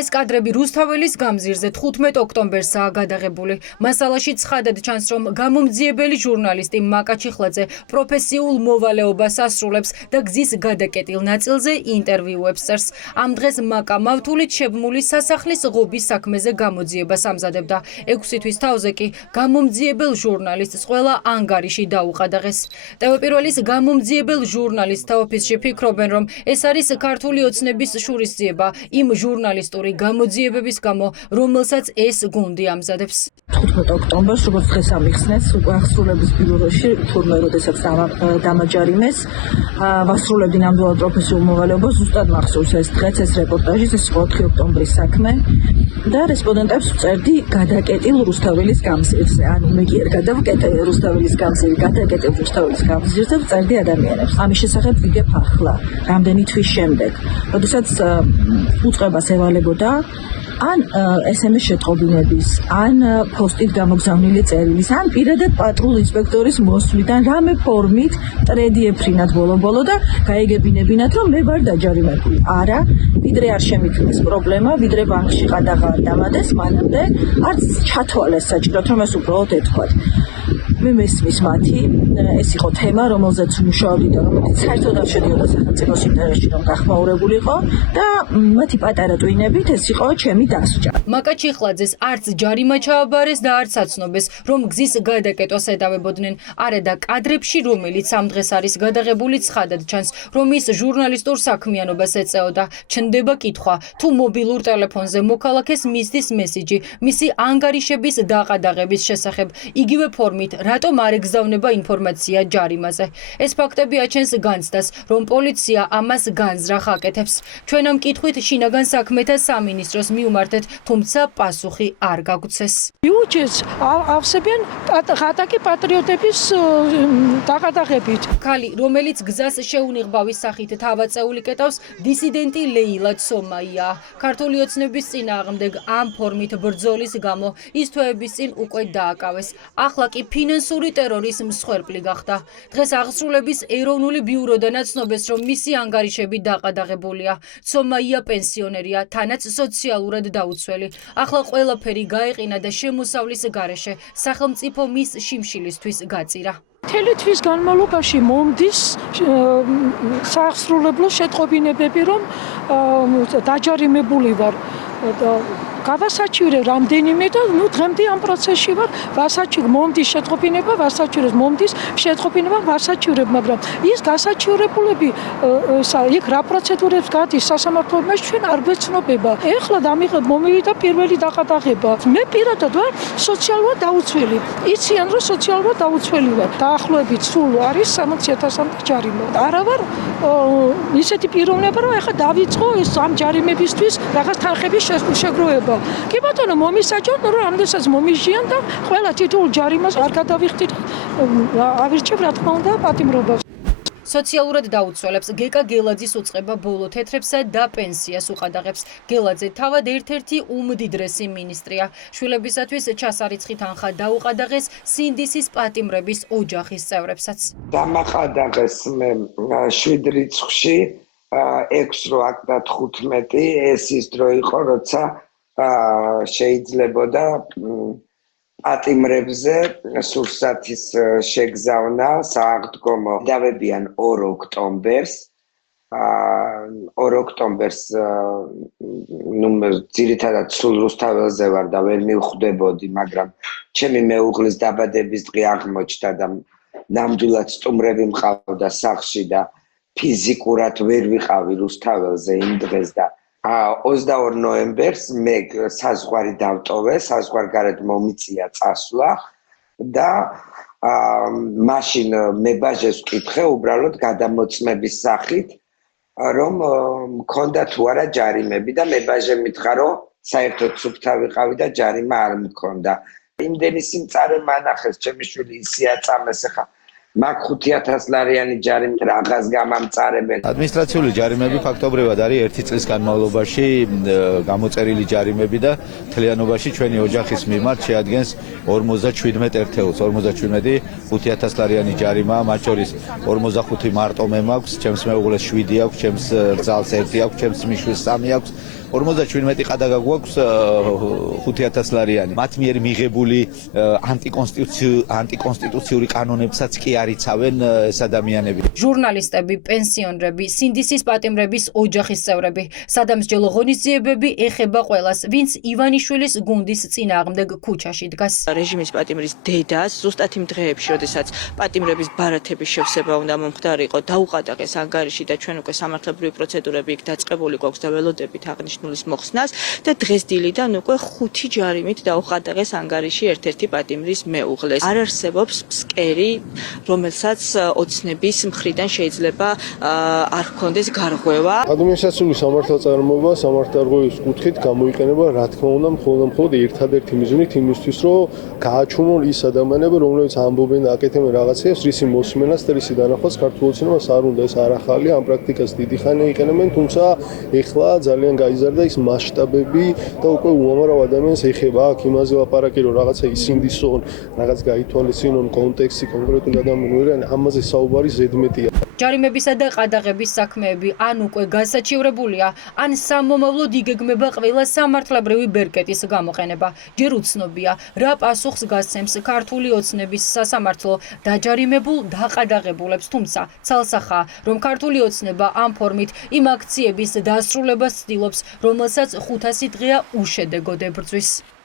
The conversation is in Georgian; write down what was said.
ეს კადრები რუსთაველის გამზირზე 15 ოქტომბერსაა გადაღებული. მასალაში ცხადად ჩანს, რომ გამომძიებელი ჟურნალისტი მაკა ჩიხლაძე პროფესიულ მოვალეობას ასრულებს და გზის გადაკეტილ ნაწილზე ინტერვიუებს წერს. ამ დღეს მაკა მავთულით შებმული სასახლის ღობის საქმეზე გამოძიებას ამზადებდა. 6 თვის თავზე კი გამომძიებელ ჟურნალისტს ყველა ანგარიში დაუყადაღეს. ტელეპირველის გამომძიებელ ჟურნალისტთა ოფისში ფიქრობენ, რომ ეს არის ქართული ოცნების შურისძიება იმ ჟურნალისტური გამოძიებების გამო, რომელსაც ეს გუნდი ამზადებს. 15 ოქტომბერს, როგორც დღეს ამიხსნეს, უკვე აღსრულების ბიუროში, თურმე როდესაც დამაჯარიმეს, ვასრულებდი ნამდვილად პროფესიულ მოვალეობას, ზუსტად მახსოვს ეს დღეც, ეს რეპორტაჟი, ეს იყო 4 ოქტომბრის საქმე და რესპონდენტებს ვწერდი გადაკეტილ რუსთაველის გამზირზე. ანუ მე კი არ გადავკეტე რუსთაველის გამზირი, გადაკეტილ რუსთაველის გამზირზე ვწერდი ადამიანებს. ამის შესახებ ვიგებ ახლა, რამდენი თვის შემდეგ, როდესაც უწყებას ევალებოდა ან SMS შეტყობინების, ან პოსტით გამოგზავნილი წერილის, ან პირადად პატრულ ინსპექტორის მოსვლიდან რამე ფორმით ტრედი ეფრინათ ბოლო-ბოლო და გაიგებინებინათ, რომ მე ვარ დაჯარიმებული. არა, ვიდრე არ შემიქმნეს პრობლემა, ვიდრე ბანკში ყადაღა არ დამადეს, მანამდე არც ჩათვალეს საჭიროდ, რომ ეს უბრალოდ ეთქვათ. მე მესმის მათი, ეს იყო თემა, რომელზეც მუშაობდი და რომელიც საერთოდ არ შედიოდა სახელმწიფოს ინტერესში, რომ გახმაურებულიყო და მათი პატარა ტვინებით ეს იყო ჩემი დასჯა. მაკა ჩიხლაძეს არც ჯარიმა ჩააბარეს და არც აცნობეს, რომ გზის გადაკეტვას ედავებოდნენ. არა და კადრებში, რომელიც ამ დღეს არის გადაღებული, ცხადად ჩანს, რომ ის ჟურნალისტურ საქმიანობას ეწეოდა. ჩნდება კითხვა, თუ მობილურ ტელეფონზე მოქალაქეს მისდის მესიჯი, მისი ანგარიშების დაყადაღების შესახებ, იგივე ფორმით, რატომ არ ეგზავნება ინფორმაცია ჯარიმაზე. ეს ფაქტები აჩენს განცდას, რომ პოლიცია ამას განზრახ აკეთებს. ჩვენ ამ კითხვით შინაგან საქმეთა სამინისტროს მივმართეთ, თუმცა პასუხი არ გაგვცეს. ბიუჯეტს ავსებიან ღატაკი პატრიოტების დაყადაღებით. ქალი, რომელიც გზას შეუნიღბავის სახით თავაწეული კეტავს, დისიდენტი ლეილა ცომაია. ქართული ოცნების წინააღმდეგ ამ ფორმით ბრძოლის გამო ის თვეების წინ უკვე დააკავეს. ახლა კი ფინანსური ტერორის მსხვერპლი გახდა. დღეს აღსრულების ეროვნული ბიუროდან აცნობეს, რომ მისი ანგარიშები დაყადაღებულია. ცომაია პენსიონერია, თანაც სოციალურად დაუცველი. ახლა ყველაფერი გაეყინა და შემოსავლის გარეშე სახელმწიფო მის შიმშილისთვის გაწირა. მთელი თვის განმავლობაში მომდის სააღსრულებლო შეტყობინებები, რომ დაჯარიმებული ვარ. გავასაჩივრე რამდენიმე და დღემდე ამ პროცესში ვარ, ვასაჩივრე მომდის შეტყობინება, ვასაჩივრეს მომდის შეტყობინება, ვასაჩივრებ, მაგრამ ის გასაჩივრებულები იქ რა პროცედურებს გადის სასამართლოში ჩვენ არ გვეცნობება. ეხლა მომივიდა პირველი დაყადაღება. მე პირადად ვარ სოციალურად დაუცველი. იციან რომ სოციალურად დაუცველი ვარ. დაახლოებით სულ არის 60,000-მდე ჯარიმა. არა ვარ ისეთი პიროვნება, რომ ეხლა დავიწყო ეს ამ ჯარიმებისთვის რაღაც თანხების შეგროვება. კი ბატონო, მომისაჯოთ, რომ ამდენსაც მომიჟიან და ყველა თითოეულ ჯარიმას არ გადავიხდი და ავირჩევ რა თქმა უნდა პატიმრობას. სოციალურად დაუცველებს გეკა გელაძის უწყება ბოლო თეთრებსა და პენსიას უყადაღებს. გელაძე თავად ერთ-ერთი უმდიდრესი მინისტრია. შვილებისათვის ჩასარიცხი თანხა დაუყადაღეს სინდისის პატიმრების ოჯახის წევრებსაც. დამაყადაღეს მე 7 რიცხვში 6-8-15 ეს ის დრო იყო, როცა შეიძლებოდა პატიმრებზე სურსათის შეგზავნა სააღდგომო. დავებიან 2 ოქტომბერს. 2 ოქტომბერს ძირითადად სულ რუსთაველზე ვარ და ვერ მივხვდებოდი, მაგრამ ჩემი მეუღლის დაბადების დღე აღმოჩნდა და ნამდვილად სტუმრები მყავდა სახლში და ფიზიკურად ვერ ვიყავი რუსთაველზე იმ დღეს და 22 ნოემბერს მე საზღვარი დავტოვე, საზღვარგარეთ მომიწია წასვლა და მაშინ მებაჟეს ვკითხე უბრალოდ გადამოწმების სახით, რომ მქონდა თუ არა ჯარიმები და მებაჟე მითხრა, რომ საერთოდ სუფთა ვიყავი და ჯარიმა არ მქონდა. იმდენი სიმწარე მანახეს, ჩემი შვილი ისე აწამეს, ხა მაგ 5,000 ლარიანი ჯარიმით რაღაც გამამწარებენ. ადმინისტრაციული ჯარიმები ფაქტობრივად არის 1 წლის განმავლობაში გამოწერილი ჯარიმები და მთლიანობაში ჩვენი ოჯახის მიმართ შეადგენს 57 ერთეულს. 57 5,000 ლარიანი ჯარიმაა, მათ შორის 45 მარტო მე მაქვს, ჩემს მეუღლეს 7 აქვს, ჩემს რძალს 1 აქვს, ჩემს მიშვილს 3 აქვს. 57 ყადაგა გვაქვს 5,000 ლარიანი. მათ მიერ მიღებული ანტიკონსტიტუციური კანონებსაც კი არ იცავენ ეს ადამიანები. ჟურნალისტები, პენსიონერები, სინდისის პატიმრების ოჯახის წევრები, სადამსჯელო ღონისძიებები ეხება ყველას, ვინც ივანიშვილის გუნდის წინააღმდეგ ქუჩაში დგას. რეჟიმის პატიმრის დედას ზუსტად იმ დღეებში, როდესაც პატიმრების ბარათების შევსება უნდა მომხდარიყო, დაუყადაღეს ანგარიში და ჩვენ უკვე სამართლებრივი პროცედურები იქ დაწყებული გვაქვს და ველოდებით აღნიშნულის მოხსნას და დღეს დილიდან უკვე 5 ჯარიმით დაუყადაღეს ანგარიში ერთ-ერთი პატიმრის მეუღლეს. არ არსებობს ფსკერი, რომელსაც ოცნების მხრიდან შეიძლება არ ჰქონდეს გარღვევა. ადმინისტრაციული სამართალწარმოება სამართალდარღვევის კუთხით გამოიყენება, რა თქმა უნდა, მხოლოდ ერთადერთი მიზნით იმისთვის, რომ გააჩვენონ ის ადამიანები, რომლებიც ამბობენ და აკეთებენ რაღაცებს, რისი მოსმენას და რისი დანახვაც ქართულ ოცნებას არ უნდა. ეს არ ახალია, ამ პრაქტიკას დიდი ხანია იყენებენ, თუმცა ეხლა ძალიან გაიზარდა ის მასშტაბები და უკვე უამრავ ადამიანს ეხება. აქ იმაზე ლაპარაკი, რომ რაღაცა ისინდისონ, რაღაც გაითვალისწინონ კონტექსტი, კონკრეტული ადამიანი, ამაზე საუბარი ზედმეტია. ჯარიმებისა და ყადაღების საქმეები ან უკვე გასაჩივრებულია, ან სამომავლოდ იგეგმება ყველა სამართლებრივი ბერკეტის გამოყენება. ჯერ უცნობია, რა პასუხს გასცემს ქართული ოცნების სასამართლო დაჯარიმებულ დაყადაღებულებს, თუმცა ცალსახაა, რომ ქართული ოცნება ამ ფორმით იმ აქციების დასრულებას ცდილობს, რომელსაც 500 დღეა უშედეგოდ ებრძვის.